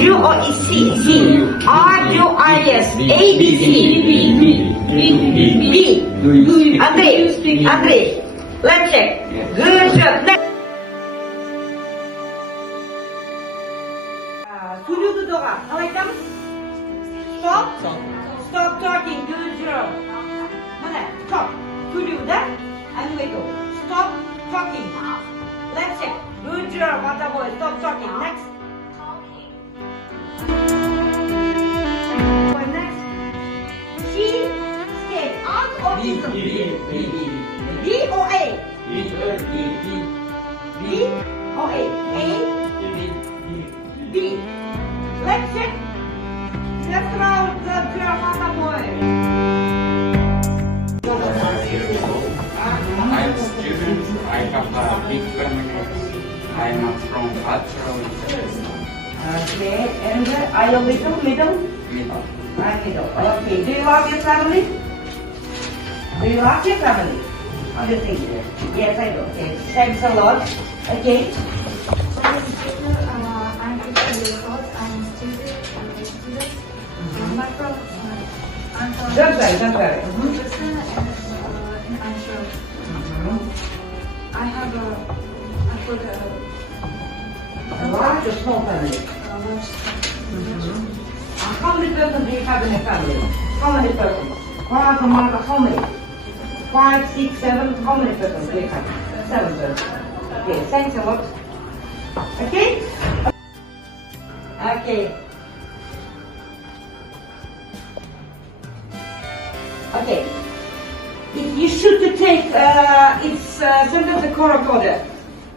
Drew or is C? C. R, Drew, I, yes. A, B, C. B. Andre. Let's check. Good job. Next. Сүйлеуді доға. Қалай айтамыз? Stop. Stop talking. Good job. Міне, stop. Сүйлеу да? Әңгіме айту. Stop talking. Let's check. Good job, Ataboy. Stop talking. Next. Next. She stayed out or in the B or A? B or A? A? B. Let's check. Let's round the girl, Ataboy. I'm a student. I have a big family. I'm from cultural. Okay, and are you middle? Middle. I'm middle. Okay, do you love your family? Do you love your family? What do you think? Yes, I do. Okay, thanks a lot. Okay. I'm 15 years old. I'm a student. I'm from Don't worry. Brazil and in Aijarықqızı. I put A large or small family? How many persons do you have in a family? How many persons? Father, mother, how many? 5, 6, 7, how many persons do you have? 7 persons. Okay, thanks a lot. Okay? Okay. Okay. If you should take, it's sometimes a correct order.